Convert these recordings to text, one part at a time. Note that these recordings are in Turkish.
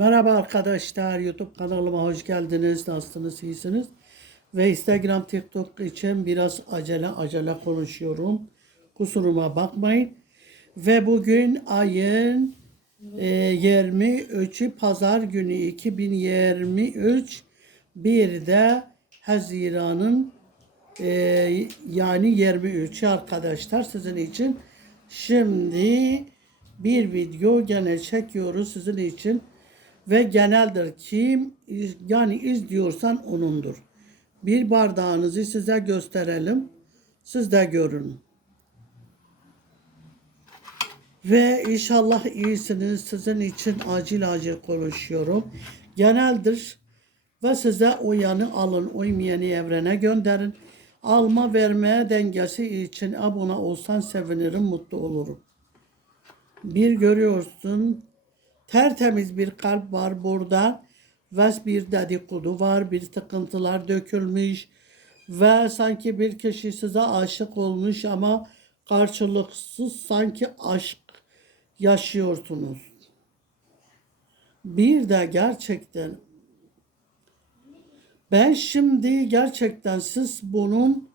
Merhaba arkadaşlar, YouTube kanalıma hoş geldiniz. Nasılsınız, iyisiniz? Ve Instagram, TikTok için biraz acele acele konuşuyorum. Kusuruma bakmayın. Ve bugün ayın e, 23'ü Pazar günü 2023 bir de Haziran'ın e, yani 23'ü arkadaşlar sizin için. Şimdi bir video gene çekiyoruz sizin için ve geneldir kim yani izliyorsan onundur. Bir bardağınızı size gösterelim. Siz de görün. Ve inşallah iyisiniz. Sizin için acil acil konuşuyorum. Geneldir. Ve size uyanı alın. Uymayanı evrene gönderin. Alma vermeye dengesi için abone olsan sevinirim, mutlu olurum. Bir görüyorsun tertemiz bir kalp var burada ve bir dedikodu var, bir sıkıntılar dökülmüş ve sanki bir kişi size aşık olmuş ama karşılıksız sanki aşk yaşıyorsunuz. Bir de gerçekten ben şimdi gerçekten siz bunun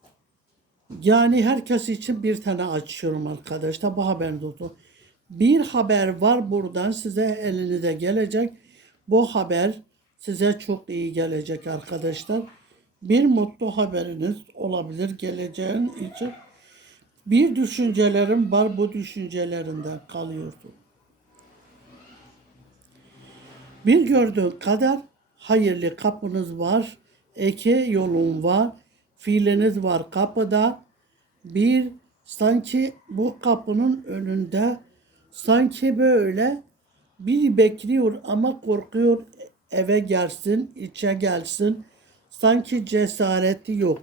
yani herkes için bir tane açıyorum arkadaşlar. Bu haberiniz olsun. Bir haber var buradan size elinize gelecek. Bu haber size çok iyi gelecek arkadaşlar. Bir mutlu haberiniz olabilir geleceğin için. Bir düşüncelerim var bu düşüncelerinden kalıyordu. Bir gördüğün kadar hayırlı kapınız var. Eke yolun var. Fiiliniz var kapıda. Bir sanki bu kapının önünde sanki böyle bir bekliyor ama korkuyor eve gelsin, içe gelsin. Sanki cesareti yok.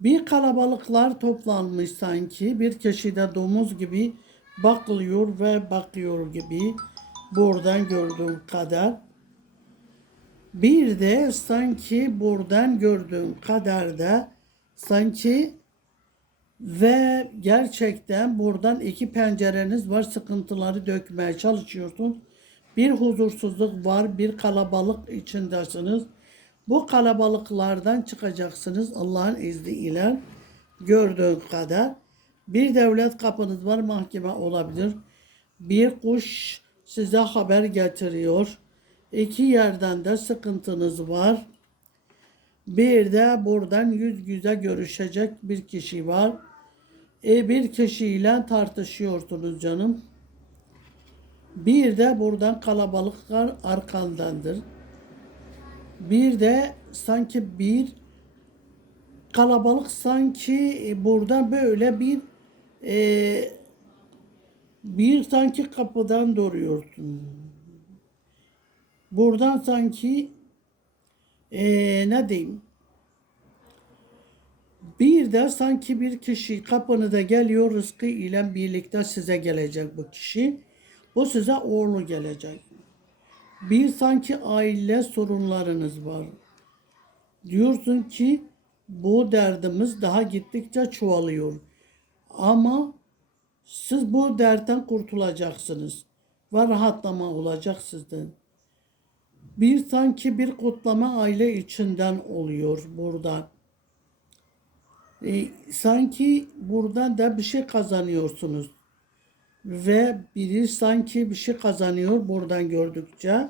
Bir kalabalıklar toplanmış sanki. Bir kişi de domuz gibi bakılıyor ve bakıyor gibi. Buradan gördüğüm kadar. Bir de sanki buradan gördüğüm kadar da sanki ve gerçekten buradan iki pencereniz var sıkıntıları dökmeye çalışıyorsun. Bir huzursuzluk var, bir kalabalık içindesiniz. Bu kalabalıklardan çıkacaksınız Allah'ın izniyle gördüğün kadar. Bir devlet kapınız var, mahkeme olabilir. Bir kuş size haber getiriyor. İki yerden de sıkıntınız var. Bir de buradan yüz yüze görüşecek bir kişi var. E bir kişiyle tartışıyorsunuz canım. Bir de buradan kalabalıklar arkandandır. Bir de sanki bir kalabalık sanki buradan böyle bir e, bir sanki kapıdan doğruyorsun. Buradan sanki e, ne diyeyim bir de sanki bir kişi kapınıza geliyor rızkı ile birlikte size gelecek bu kişi. Bu size uğurlu gelecek. Bir sanki aile sorunlarınız var. Diyorsun ki bu derdimiz daha gittikçe çoğalıyor. Ama siz bu dertten kurtulacaksınız. Ve rahatlama olacak sizden. Bir sanki bir kutlama aile içinden oluyor burada e, sanki buradan da bir şey kazanıyorsunuz. Ve biri sanki bir şey kazanıyor buradan gördükçe.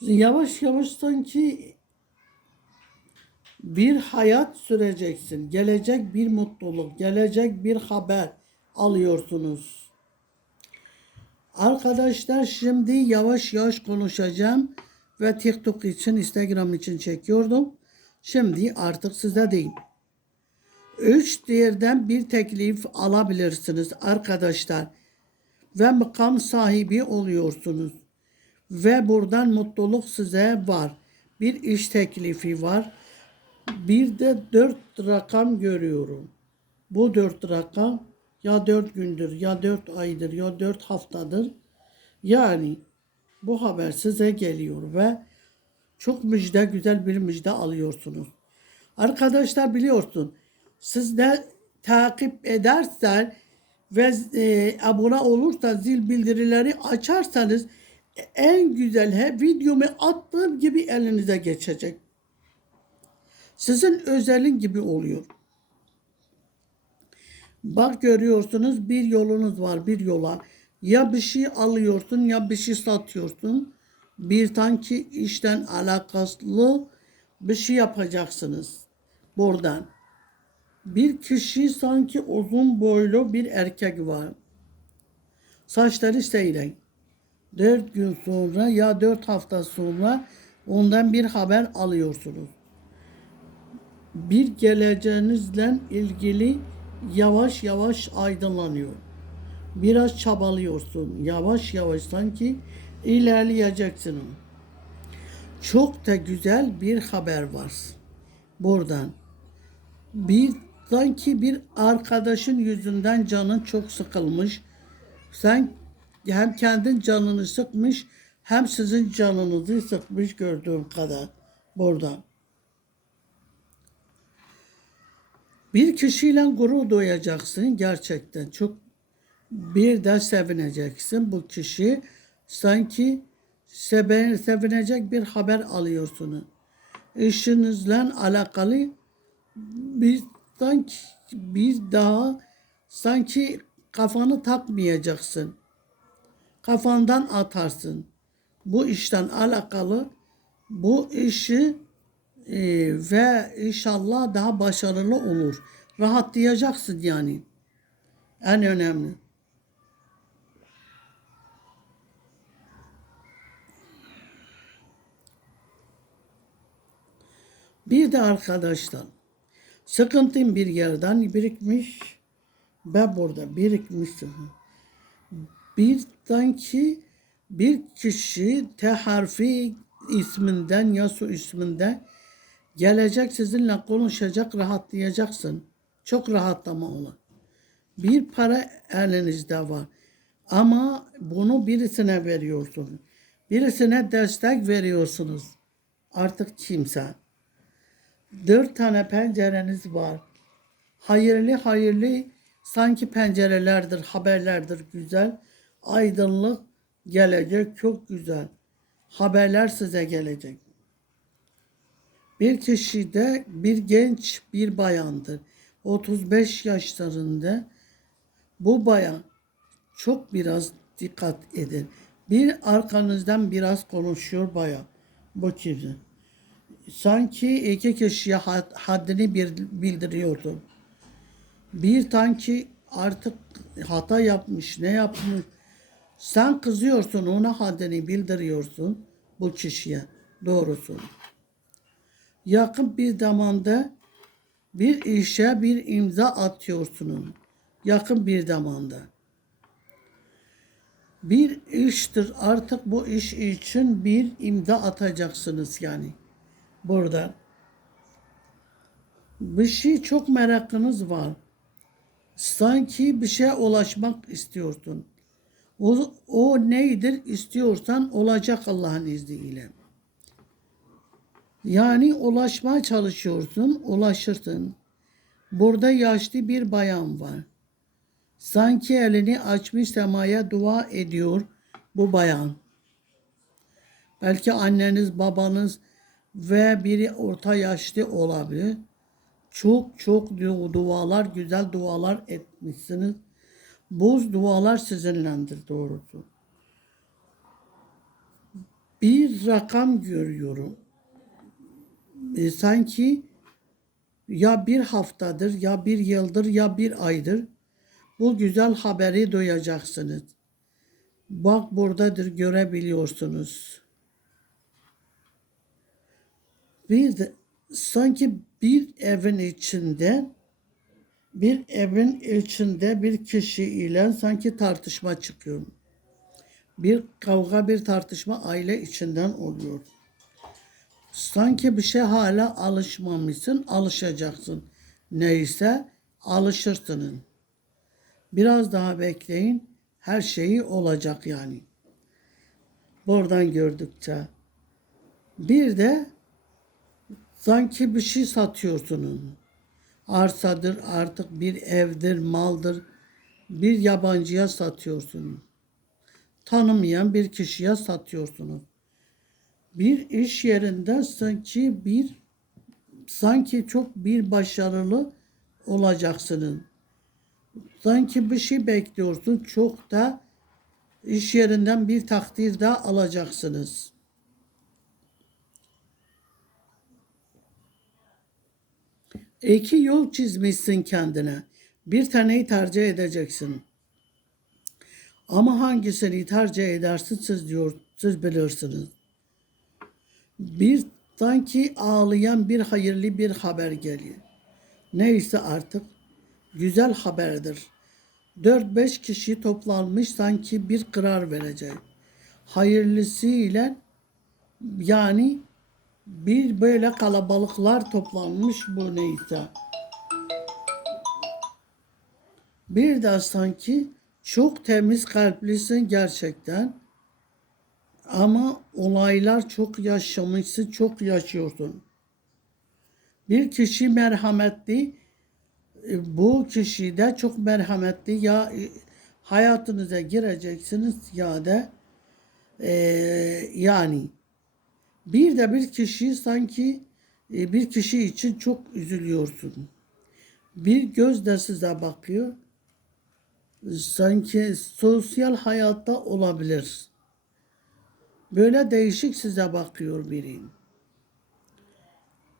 Yavaş yavaş sanki bir hayat süreceksin. Gelecek bir mutluluk, gelecek bir haber alıyorsunuz. Arkadaşlar şimdi yavaş yavaş konuşacağım ve TikTok için, Instagram için çekiyordum. Şimdi artık size diyeyim. Üç yerden bir teklif alabilirsiniz arkadaşlar. Ve makam sahibi oluyorsunuz. Ve buradan mutluluk size var. Bir iş teklifi var. Bir de dört rakam görüyorum. Bu dört rakam ya dört gündür, ya dört aydır, ya dört haftadır. Yani bu haber size geliyor ve çok müjde, güzel bir müjde alıyorsunuz. Arkadaşlar biliyorsun, siz de takip edersen ve e, abone olursa zil bildirileri açarsanız en güzel he, videomu attığım gibi elinize geçecek. Sizin özelin gibi oluyor. Bak görüyorsunuz bir yolunuz var bir yola. Ya bir şey alıyorsun ya bir şey satıyorsun. Bir tanki işten alakaslı bir şey yapacaksınız buradan. Bir kişi sanki uzun boylu bir erkek var. Saçları seyrek. Dört gün sonra ya dört hafta sonra ondan bir haber alıyorsunuz. Bir geleceğinizle ilgili yavaş yavaş aydınlanıyor. Biraz çabalıyorsun. Yavaş yavaş sanki ilerleyeceksin. Çok da güzel bir haber var buradan. Bir sanki bir arkadaşın yüzünden canın çok sıkılmış. Sen hem kendin canını sıkmış hem sizin canınızı sıkmış gördüğüm kadar burada. Bir kişiyle gurur duyacaksın gerçekten. Çok bir de sevineceksin bu kişi. Sanki sevinecek bir haber alıyorsunuz. İşinizle alakalı bir sanki bir daha sanki kafanı takmayacaksın. Kafandan atarsın. Bu işten alakalı bu işi e, ve inşallah daha başarılı olur. Rahatlayacaksın yani. En önemli. Bir de arkadaşlar sıkıntın bir yerden birikmiş ve burada birikmişsin. Bir sanki bir kişi T harfi isminden ya su isminden gelecek sizinle konuşacak rahatlayacaksın. Çok rahatlama olur. Bir para elinizde var. Ama bunu birisine veriyorsunuz. Birisine destek veriyorsunuz. Artık kimse. Dört tane pencereniz var. Hayırlı hayırlı sanki pencerelerdir, haberlerdir güzel. Aydınlık gelecek çok güzel. Haberler size gelecek. Bir kişi de bir genç bir bayandır. 35 yaşlarında bu bayan çok biraz dikkat edin. Bir arkanızdan biraz konuşuyor bayan. Bu kişi. Sanki iki kişiye had- haddini bildiriyordu. Bir tanki artık hata yapmış, ne yapmış. Sen kızıyorsun, ona haddini bildiriyorsun bu kişiye. Doğrusu. Yakın bir zamanda bir işe bir imza atıyorsunuz. Yakın bir zamanda. Bir iştir artık bu iş için bir imza atacaksınız yani. Burada. Bir şey çok merakınız var. Sanki bir şeye ulaşmak istiyorsun. O, o neydir istiyorsan olacak Allah'ın izniyle. Yani ulaşmaya çalışıyorsun, ulaşırsın. Burada yaşlı bir bayan var. Sanki elini açmış semaya dua ediyor bu bayan. Belki anneniz, babanız ve biri orta yaşlı olabilir. Çok çok du- dualar, güzel dualar etmişsiniz. Bu dualar sizinlendir doğrusu. Bir rakam görüyorum. E, sanki ya bir haftadır, ya bir yıldır, ya bir aydır bu güzel haberi duyacaksınız. Bak buradadır görebiliyorsunuz. Bir de sanki bir evin içinde bir evin içinde bir kişi ile sanki tartışma çıkıyor. Bir kavga bir tartışma aile içinden oluyor. Sanki bir şey hala alışmamışsın, alışacaksın. Neyse alışırsınız. Biraz daha bekleyin, her şeyi olacak yani. Buradan gördükçe. Bir de sanki bir şey satıyorsunuz. Arsadır artık bir evdir, maldır. bir yabancıya satıyorsunuz. Tanımayan bir kişiye satıyorsunuz. Bir iş yerinde sanki bir sanki çok bir başarılı olacaksınız. Sanki bir şey bekliyorsun. Çok da iş yerinden bir takdir de alacaksınız. İki yol çizmişsin kendine. Bir taneyi tercih edeceksin. Ama hangisini tercih edersin siz diyor, siz bilirsiniz. Bir sanki ağlayan bir hayırlı bir haber geliyor. Neyse artık güzel haberdir. 4-5 kişi toplanmış sanki bir karar verecek. Hayırlısıyla yani bir böyle kalabalıklar toplanmış bu neyse. Bir de sanki çok temiz kalplisin gerçekten. Ama olaylar çok yaşamışsın, çok yaşıyorsun. Bir kişi merhametli, e, bu kişi de çok merhametli ya e, hayatınıza gireceksiniz ya da e, yani bir de bir kişi sanki e, bir kişi için çok üzülüyorsun. Bir göz de size bakıyor. Sanki sosyal hayatta olabilir. Böyle değişik size bakıyor biri.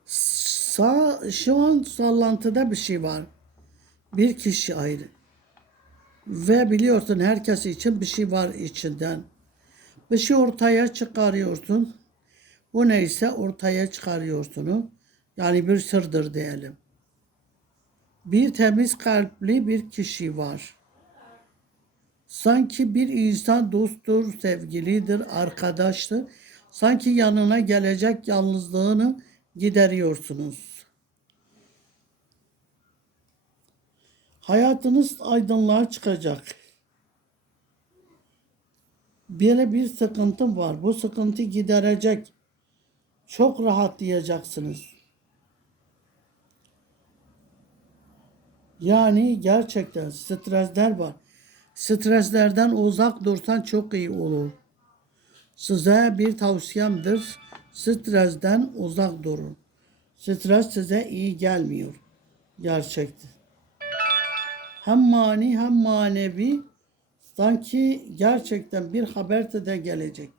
Sağ, şu an sallantıda bir şey var. Bir kişi ayrı. Ve biliyorsun herkes için bir şey var içinden. Bir şey ortaya çıkarıyorsun. Bu neyse ortaya çıkarıyorsunuz. Yani bir sırdır diyelim. Bir temiz kalpli bir kişi var. Sanki bir insan dosttur, sevgilidir, arkadaştır. Sanki yanına gelecek yalnızlığını gideriyorsunuz. Hayatınız aydınlığa çıkacak. Böyle bir sıkıntım var. Bu sıkıntı giderecek. Çok rahatlayacaksınız. Yani gerçekten stresler var. Streslerden uzak dursan çok iyi olur. Size bir tavsiyemdir. Stresten uzak durun. Stres size iyi gelmiyor. Gerçekten. Hem mani hem manevi sanki gerçekten bir haber de gelecek.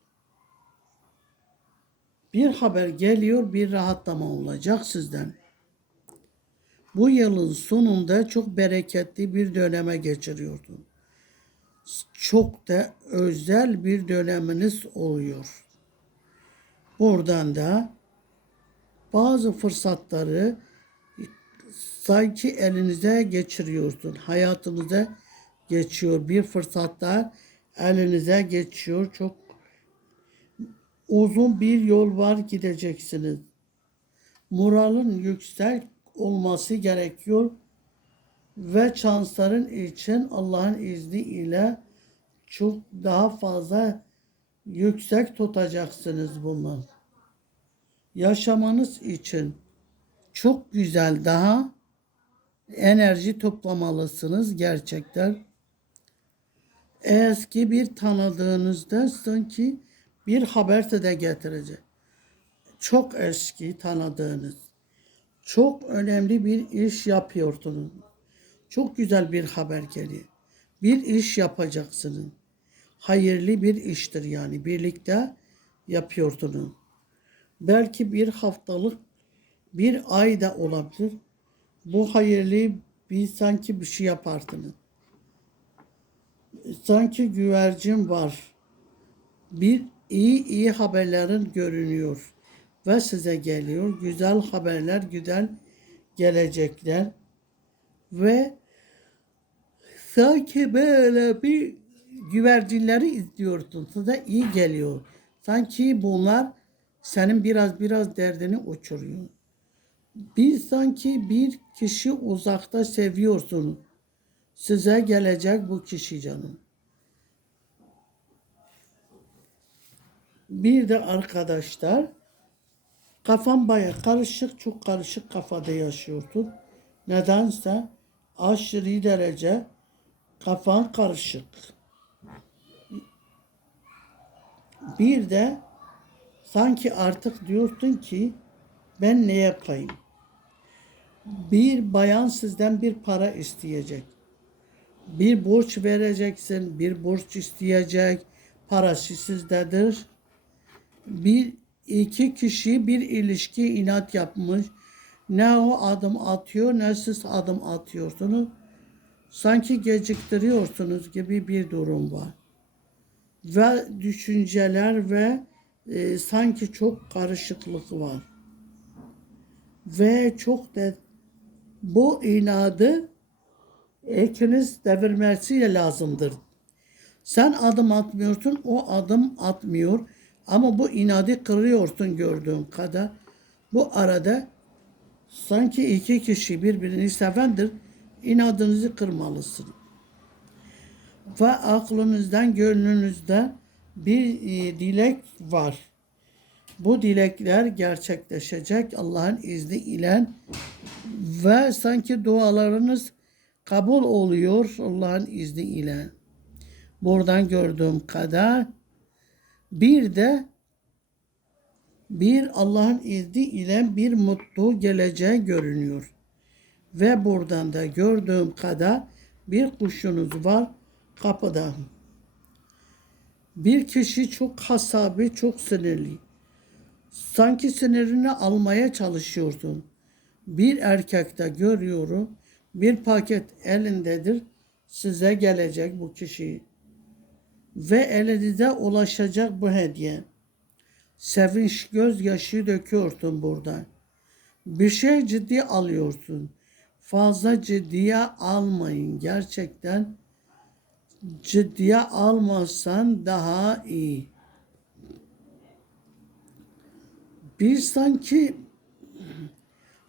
Bir haber geliyor, bir rahatlama olacak sizden. Bu yılın sonunda çok bereketli bir döneme geçiriyordun. Çok da özel bir döneminiz oluyor. Buradan da bazı fırsatları sanki elinize geçiriyorsun. Hayatınıza geçiyor. Bir fırsatlar elinize geçiyor. Çok uzun bir yol var gideceksiniz. Moralın yüksek olması gerekiyor ve şansların için Allah'ın izniyle çok daha fazla yüksek tutacaksınız bunlar. Yaşamanız için çok güzel daha enerji toplamalısınız gerçekten. Eski bir tanıdığınızda sanki bir haber de getirecek. Çok eski tanıdığınız, çok önemli bir iş yapıyorsunuz. Çok güzel bir haber geliyor. Bir iş yapacaksınız. Hayırlı bir iştir yani. Birlikte yapıyorsunuz. Belki bir haftalık, bir ay da olabilir. Bu hayırlı bir sanki bir şey yaparsınız. Sanki güvercin var. Bir iyi iyi haberlerin görünüyor ve size geliyor. Güzel haberler, güzel gelecekler ve sanki böyle bir güvercinleri izliyorsun. Size iyi geliyor. Sanki bunlar senin biraz biraz derdini uçuruyor. Bir sanki bir kişi uzakta seviyorsun. Size gelecek bu kişi canım. Bir de arkadaşlar kafam baya karışık çok karışık kafada yaşıyorsun. Nedense aşırı derece Kafan karışık. Bir de sanki artık diyorsun ki ben ne yapayım? Bir bayan sizden bir para isteyecek. Bir borç vereceksin, bir borç isteyecek. Parası sizdedir. Bir iki kişi bir ilişki inat yapmış. Ne o adım atıyor ne siz adım atıyorsunuz. Sanki geciktiriyorsunuz gibi bir durum var. Ve düşünceler ve e, sanki çok karışıklık var. Ve çok da bu inadı ikiniz devirmesi lazımdır. Sen adım atmıyorsun, o adım atmıyor. Ama bu inadı kırıyorsun gördüğüm kadar. Bu arada sanki iki kişi birbirini sevendir. İnadınızı kırmalısın. Ve aklınızdan, gönlünüzden bir e, dilek var. Bu dilekler gerçekleşecek Allah'ın izni ile ve sanki dualarınız kabul oluyor Allah'ın izni ile. Buradan gördüğüm kadar bir de bir Allah'ın izni ile bir mutlu geleceği görünüyor. Ve buradan da gördüğüm kadar bir kuşunuz var kapıda. Bir kişi çok hasabi, çok sinirli. Sanki sinirini almaya çalışıyorsun. Bir erkekte görüyorum. Bir paket elindedir. Size gelecek bu kişi. Ve elinize ulaşacak bu hediye. Sevinç gözyaşı döküyorsun burada. Bir şey ciddi alıyorsun. Fazla ciddiye almayın. Gerçekten ciddiye almazsan daha iyi. Bir sanki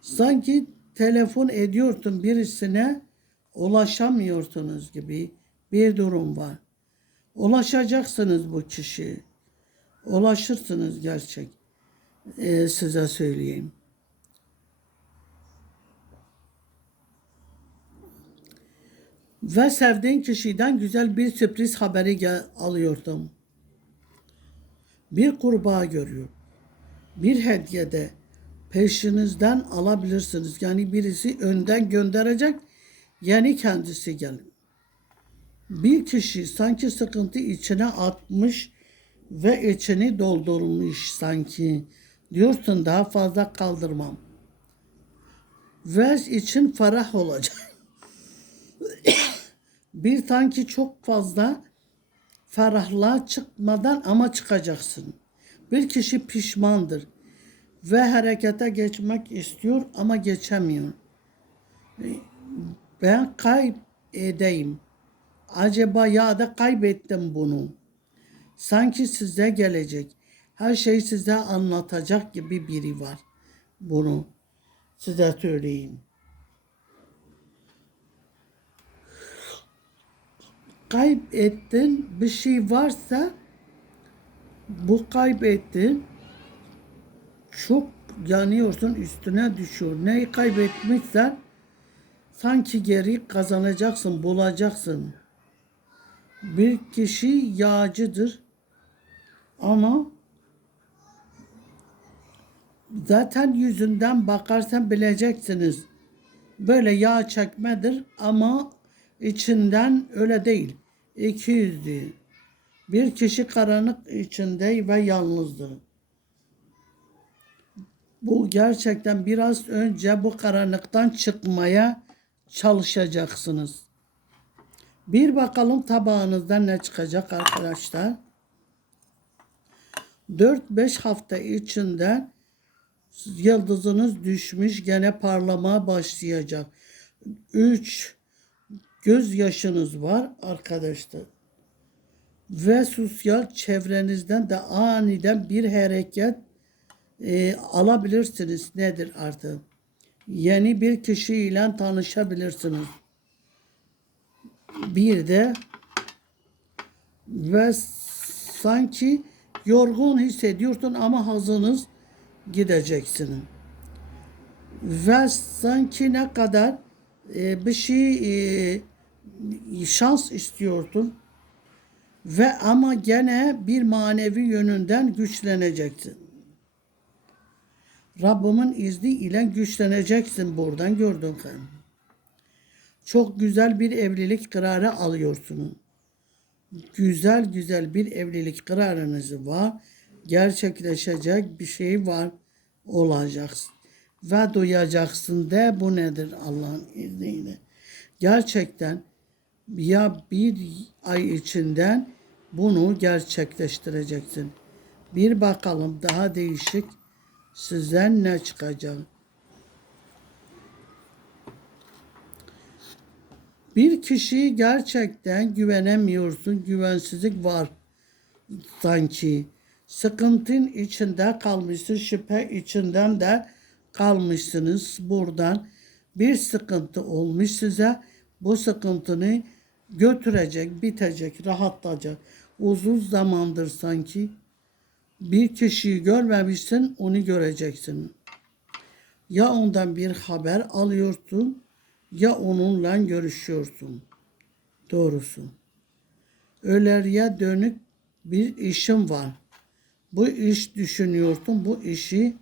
sanki telefon ediyorsun birisine ulaşamıyorsunuz gibi bir durum var. Ulaşacaksınız bu kişi. Ulaşırsınız gerçek. Ee, size söyleyeyim. Ve sevdiğin kişiden güzel bir sürpriz haberi alıyordum. Bir kurbağa görüyor. Bir hediyede peşinizden alabilirsiniz. Yani birisi önden gönderecek, yani kendisi gelin. Bir kişi sanki sıkıntı içine atmış ve içini doldurmuş sanki. Diyorsun daha fazla kaldırmam. Ve için ferah olacak. bir sanki çok fazla ferahlığa çıkmadan ama çıkacaksın. Bir kişi pişmandır ve harekete geçmek istiyor ama geçemiyor. Ben kayıp edeyim. Acaba ya da kaybettim bunu. Sanki size gelecek. Her şey size anlatacak gibi biri var. Bunu size söyleyeyim. Kaybettin bir şey varsa bu kaybettin çok yanıyorsun üstüne düşüyor. Neyi kaybetmişsen sanki geri kazanacaksın, bulacaksın. Bir kişi yağcıdır ama zaten yüzünden bakarsan bileceksiniz. Böyle yağ çekmedir ama içinden öyle değil. İki yüzlü. Bir kişi karanlık içinde ve yalnızdır. Bu gerçekten biraz önce bu karanlıktan çıkmaya çalışacaksınız. Bir bakalım tabağınızdan ne çıkacak arkadaşlar. 4-5 hafta içinde yıldızınız düşmüş gene parlamaya başlayacak. 3 göz yaşınız var arkadaşlar. Ve sosyal çevrenizden de aniden bir hareket e, alabilirsiniz. Nedir artık? Yeni bir kişiyle tanışabilirsiniz. Bir de ve sanki yorgun hissediyorsun ama hazınız gideceksin. Ve sanki ne kadar e, bir şey e, şans istiyordun ve ama gene bir manevi yönünden güçleneceksin. Rabbimin izniyle güçleneceksin buradan gördüm ben. Çok güzel bir evlilik kararı alıyorsunuz. Güzel güzel bir evlilik kararınız var. Gerçekleşecek bir şey var. Olacaksın. Ve duyacaksın de bu nedir Allah'ın izniyle. Gerçekten ya bir ay içinden bunu gerçekleştireceksin. Bir bakalım daha değişik sizden ne çıkacak. Bir kişiyi gerçekten güvenemiyorsun, güvensizlik var sanki. Sıkıntın içinde kalmışsın, şüphe içinden de kalmışsınız. Buradan bir sıkıntı olmuş size. Bu sıkıntını götürecek, bitecek, rahatlayacak. Uzun zamandır sanki bir kişiyi görmemişsin, onu göreceksin. Ya ondan bir haber alıyorsun ya onunla görüşüyorsun. Doğrusu. Öleriye dönük bir işim var. Bu iş düşünüyorsun. Bu işi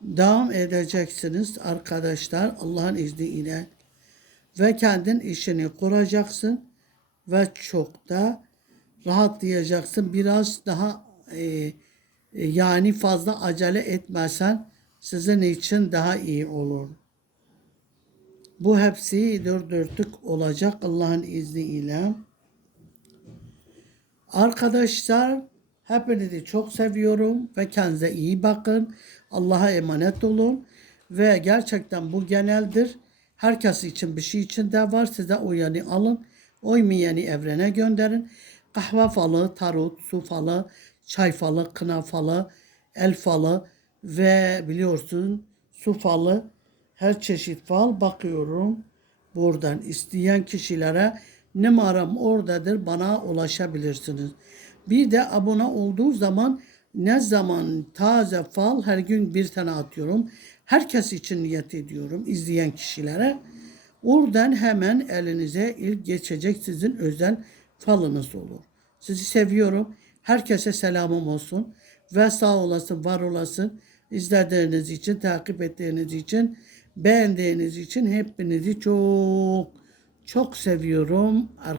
devam edeceksiniz arkadaşlar Allah'ın izniyle. Ve kendin işini kuracaksın ve çok da rahatlayacaksın. Biraz daha e, e, yani fazla acele etmezsen sizin için daha iyi olur. Bu hepsi dört dörtlük olacak Allah'ın izniyle. Arkadaşlar hepinizi çok seviyorum ve kendinize iyi bakın. Allah'a emanet olun. Ve gerçekten bu geneldir. Herkes için bir şey için de var. Size uyanı alın. Uymayanı evrene gönderin. Kahve falı, tarot, su falı, çay falı, kına falı, el falı ve biliyorsun su falı her çeşit fal bakıyorum. Buradan isteyen kişilere numaram oradadır bana ulaşabilirsiniz. Bir de abone olduğu zaman ne zaman taze fal her gün bir tane atıyorum. Herkes için niyet ediyorum izleyen kişilere. Oradan hemen elinize ilk geçecek sizin özel falınız olur. Sizi seviyorum. Herkese selamım olsun. Ve sağ olasın, var olasın. İzlediğiniz için, takip ettiğiniz için, beğendiğiniz için hepinizi çok çok seviyorum.